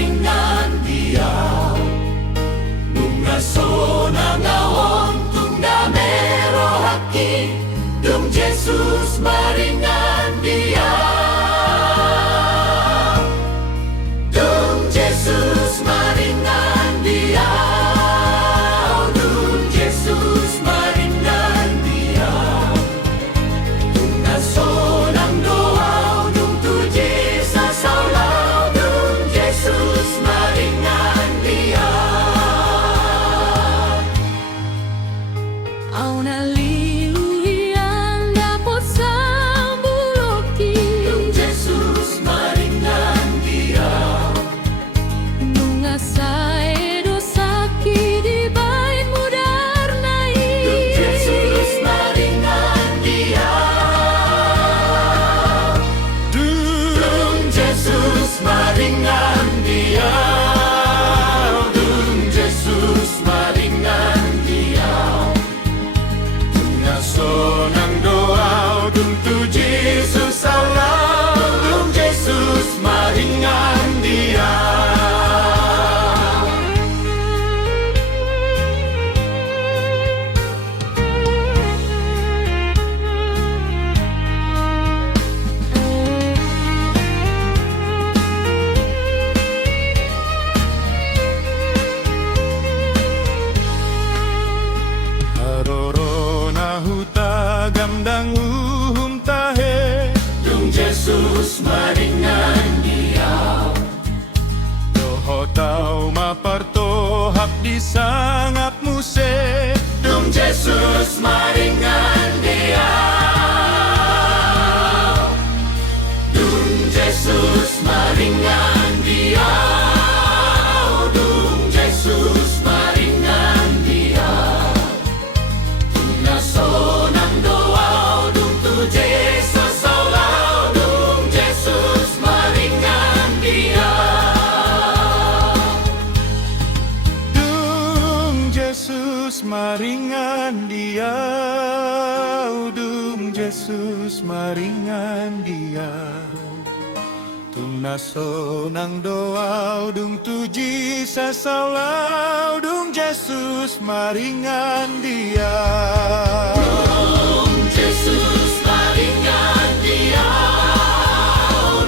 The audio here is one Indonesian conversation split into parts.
maringan dia bunga sona ngawon tunda merah haki dung Jesus maringan dia dung Jesus maringan dia dung Jesus maringan dia tunga sonang doa dung tuji sasaulau dung Jesus maringan dia au naliluian dapot sambuloki dung Jesus maringan dia nunga sae dosaki di bait mudarnai dung Jesus maringan dia dung Jesus maringan dia dung Jesus maringan dia tunga sonang doa dung tuji susaulau dung Jesus maringan dia Arorona huta gamdang uhum tahe dung Jesus maringan dia doho tau mapartohap di sangap muse dung Jesus maringan dia dung Jesus maringan dia dung Jesus maringan dia tunga sonang doa dung tuji sasaulau dung Jesus maringan dia dung Jesus maringan dia dung Jesus maringan dia tunga sonang doa dung tuji sasaulau dung Jesus maringan dia dung Jesus maringan dia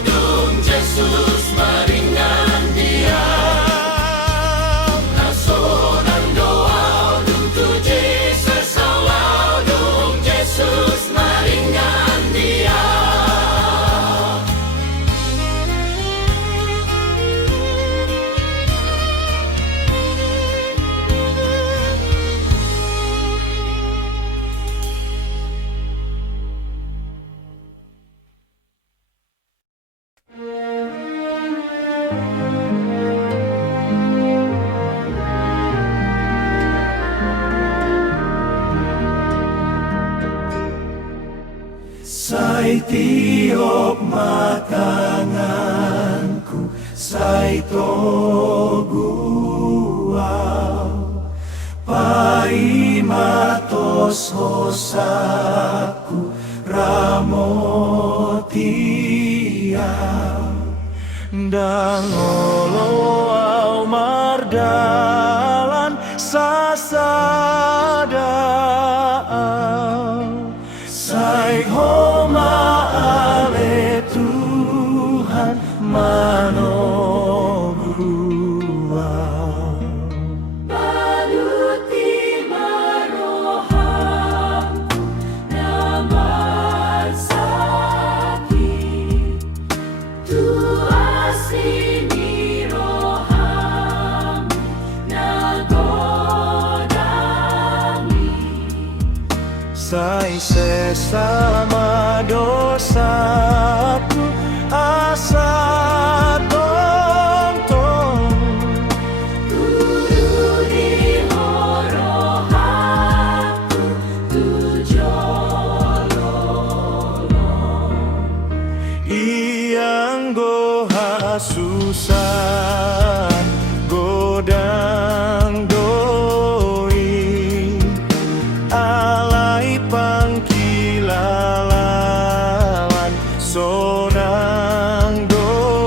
dung Jesus maringan dia tunga sonang doa dung tuji sasaulau dung Jesus maringan dia Sai tiop matanganku, sai toguau, pai matos hosaku, ramotiau, dangoloau mardalan sasadau, sai homa ale Tuhan manoguau. Baluti maroham naman sakit tu asini roham nagodami Sai sesama dosaku asa tonton Guru di horohaku tujololong Iyang goha susan godang doi alai pangkilalan sonang doi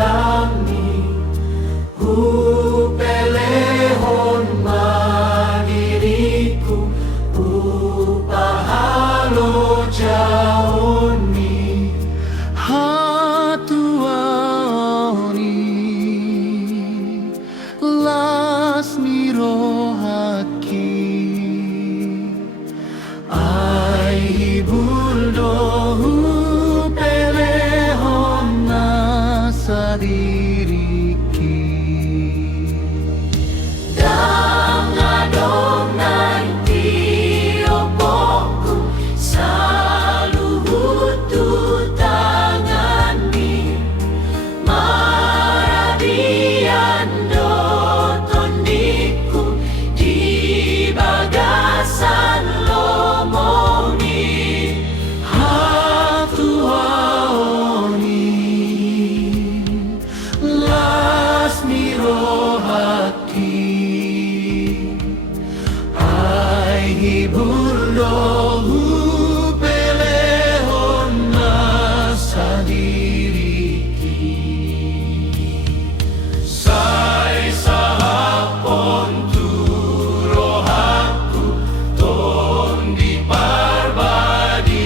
lami upelehon mandiriku upahalo jaoni hatuaoni lasmi rohaki ai buldo upelehon nasadiriki dangadongan tiopoku saluhutu tangani maradian dotondiku di bagasan lomoni hatuaoni lasmi rohaki ai buldo upelehon nasadiriki sai sahapon tu rohaku ton di parbadiai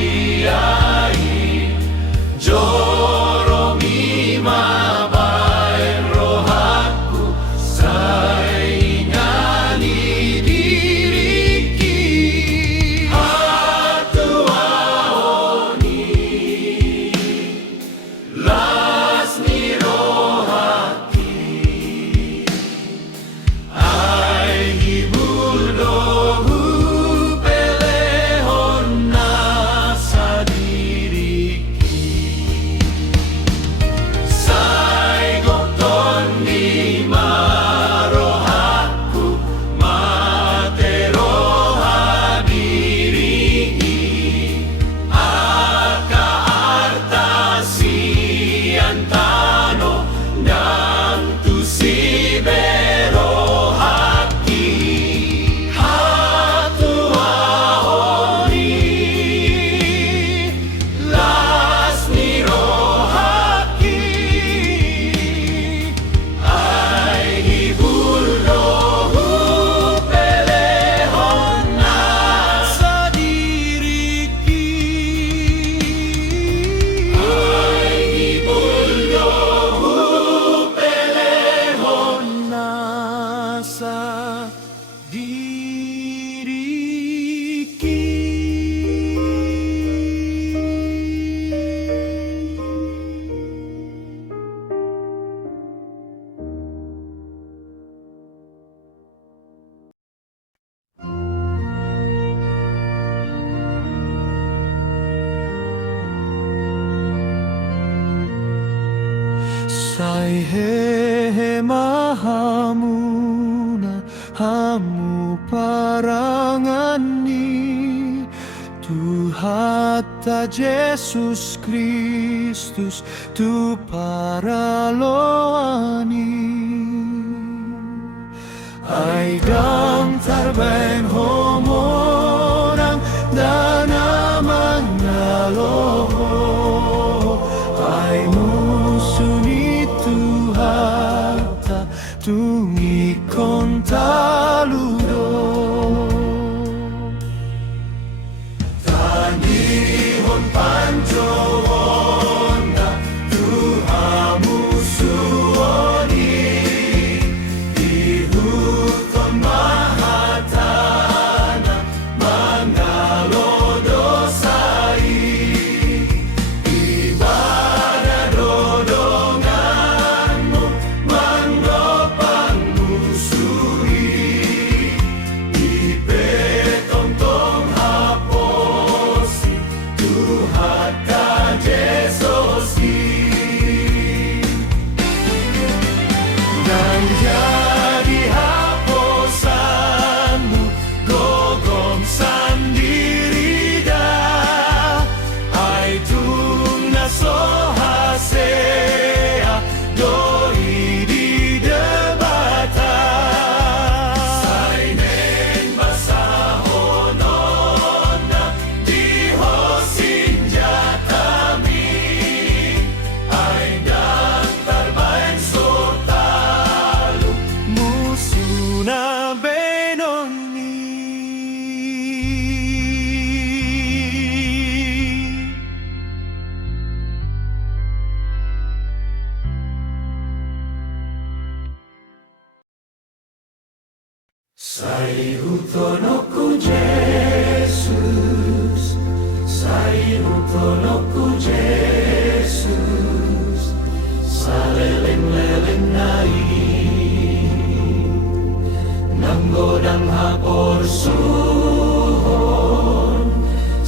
joromi mabain rohaku sai nyali diriki hatuaoni lasmi rohaki ai buldo upelehon nasadiriki sai goton di marohaku matero hadiriki aka arta siantano dan tu sibero haki hatuaoni lasmi rohaki ai buldo upelehon nasadiriki ai buldo upelehon nasadiriki. Sai hehe mahamuna hamu parangani Tuhata Jesus Kristus tu paraloani ai dang tarben homorang dana mangaloho ai musuni Tuhata tungi kontaludo tanihon pancowonda tuhamu suoni ihuton mahatana mangalo dosai Sai utonoku Jesus, sai utonoku Jesus, saleleng-leleng nai, nanggodang hapor suhon,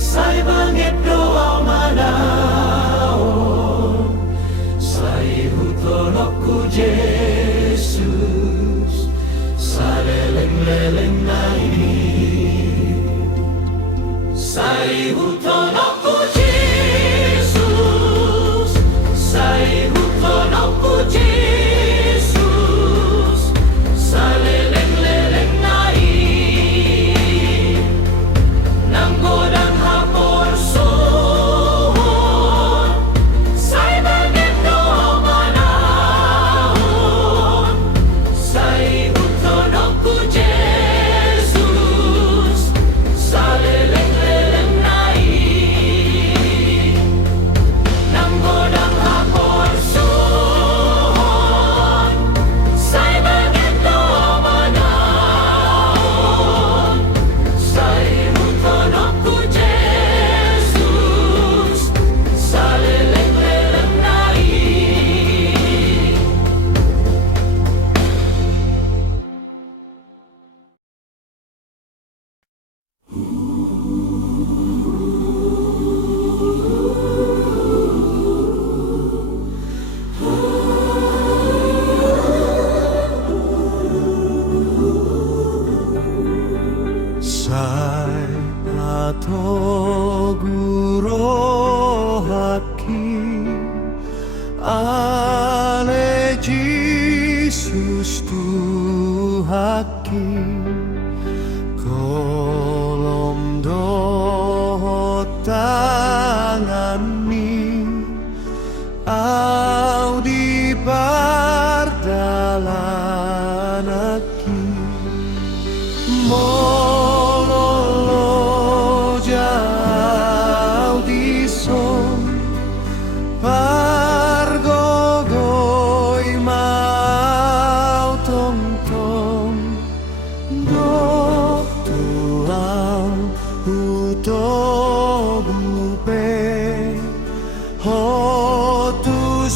sai bangit doa manaon, sai utonoku Jesus, saleleng-leleng nai, sai utonoku Jesus, sai utonoku Jesus, saleleng-leleng nai, nanggodang hapor suhon, sai bangit doa manaon, sai utonoku Jesus, saleleng-leleng nai, nanggodang hapor suhon, sai bangit doa manaon, sai utonoku Jesus, saleleng-leleng nai. Sai atoguro haki ale Jesus Tuhaki kolom dohot tangani au di pardalan aki mololo jau di son pargogoi mau tong tong dok tulang uto bupe hotus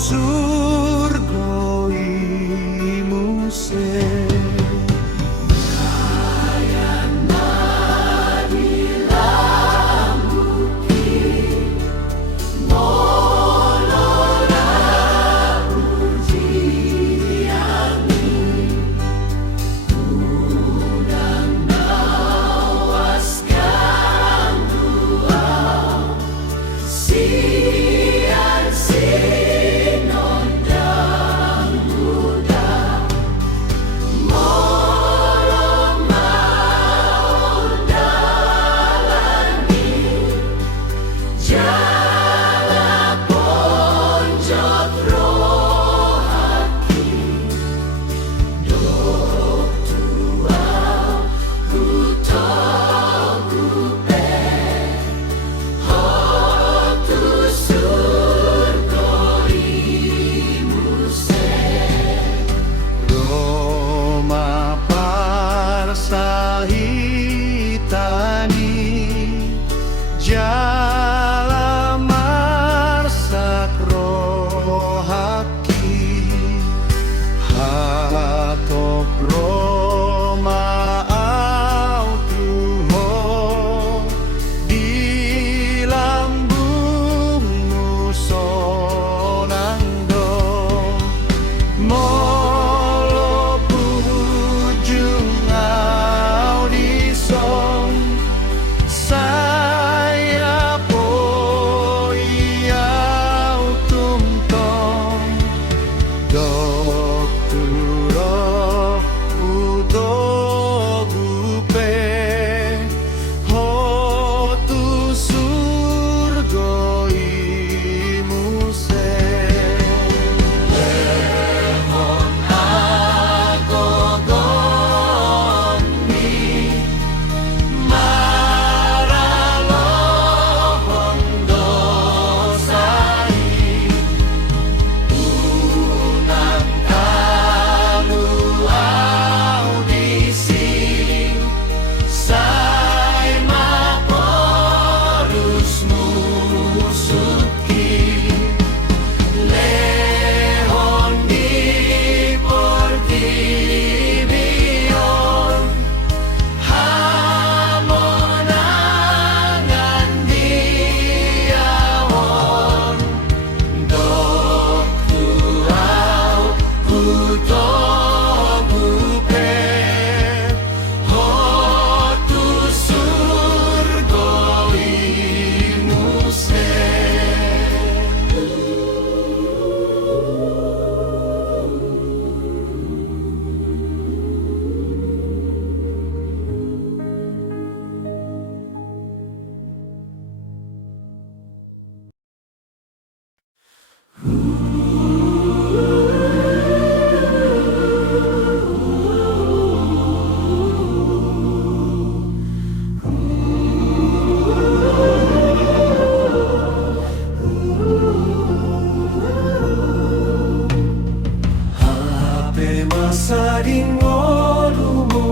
ngolumu,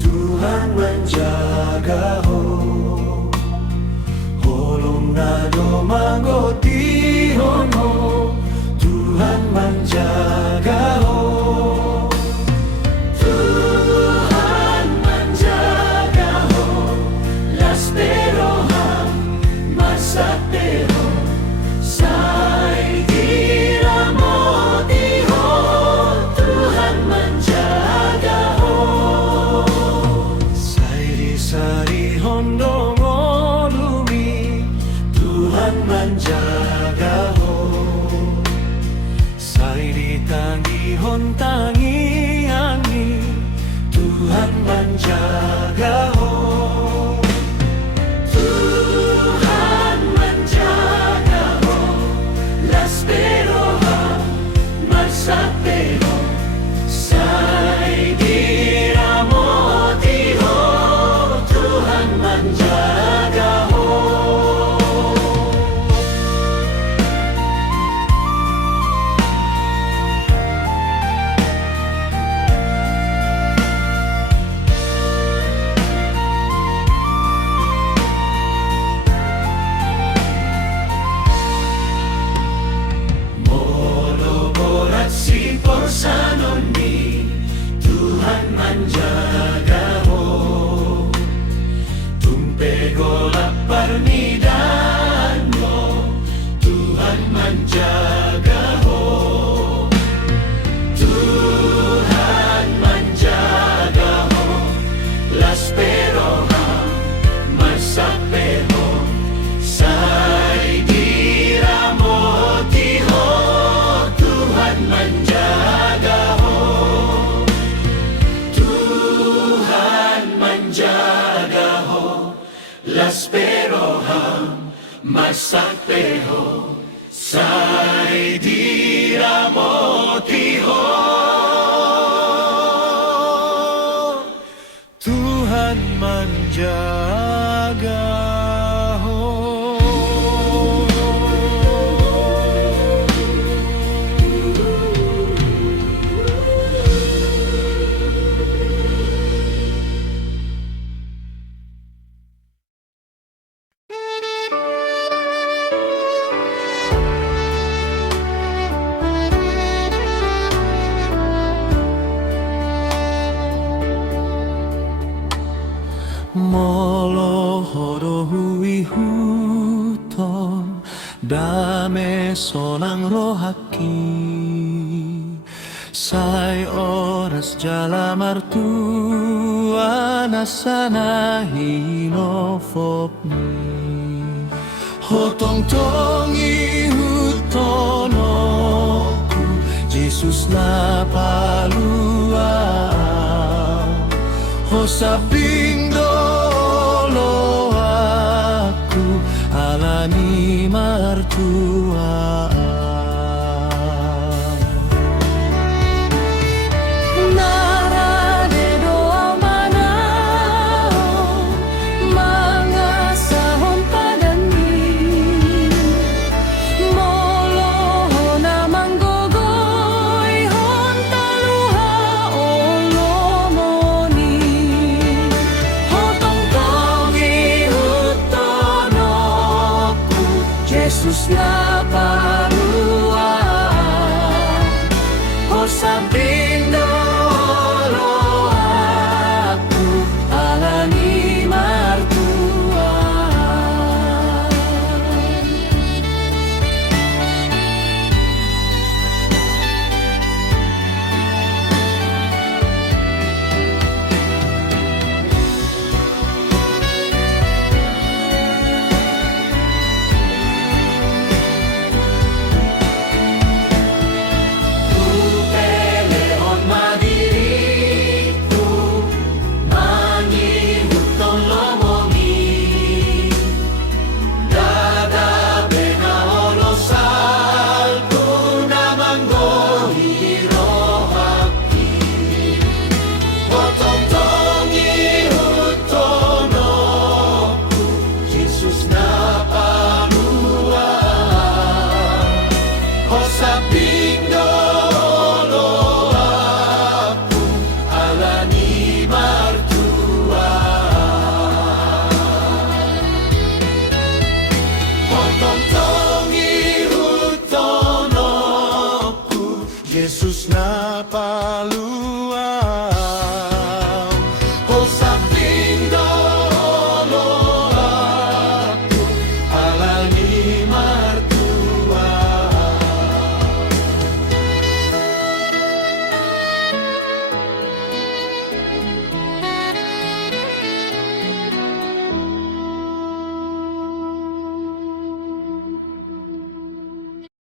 Tuhan menjaga ho. Holong nado manggoti hono, Tuhan menjaga ho. Tuhan menjaga ho, las peroham masapero, sai diramoti ho, Tuhan menjaga ho. Sairi sari hondo ngolumi, Tuhan menjaga ho. Sairi tangi hon tangi angi, Tuhan menjaga ho. Tuhan menjaga ho, las peroham masapero, sai diramoti ho, Tuhan menjaga ho. Borat si porsanoni, Tuhan menjaga ho. Tumpego lapar nidanmo, Tuhan menjaga ho. Tuhan menjaga ho, las peroham masapeho, sai diramoti ho, Tuhan menjaga ho. Tuhan menjaga ho, las peroham masapeho, sai diramoti ho. Tuhan menjaga ho. Molo horo hui huton, dame sonang rohaki. Sai oras jala martua nasana hino fopni. Hotong tongi hutonoku, Jesus na palua. Hosaping dolo aku alani martua. Narade doa manao, mangasahon padani. Molo na manggogoy hon taluha olomoni. Hotong tongi hutonoku, Jesus na palua. Hosaping dolo aku alani martua. Pelehon madiriku, mangi huton lomomi. Dada bena olosalku namanggohi rohaki. Potong tongi hutonoku, Jesus na palua. Hosaping dolo aku Yesus na palu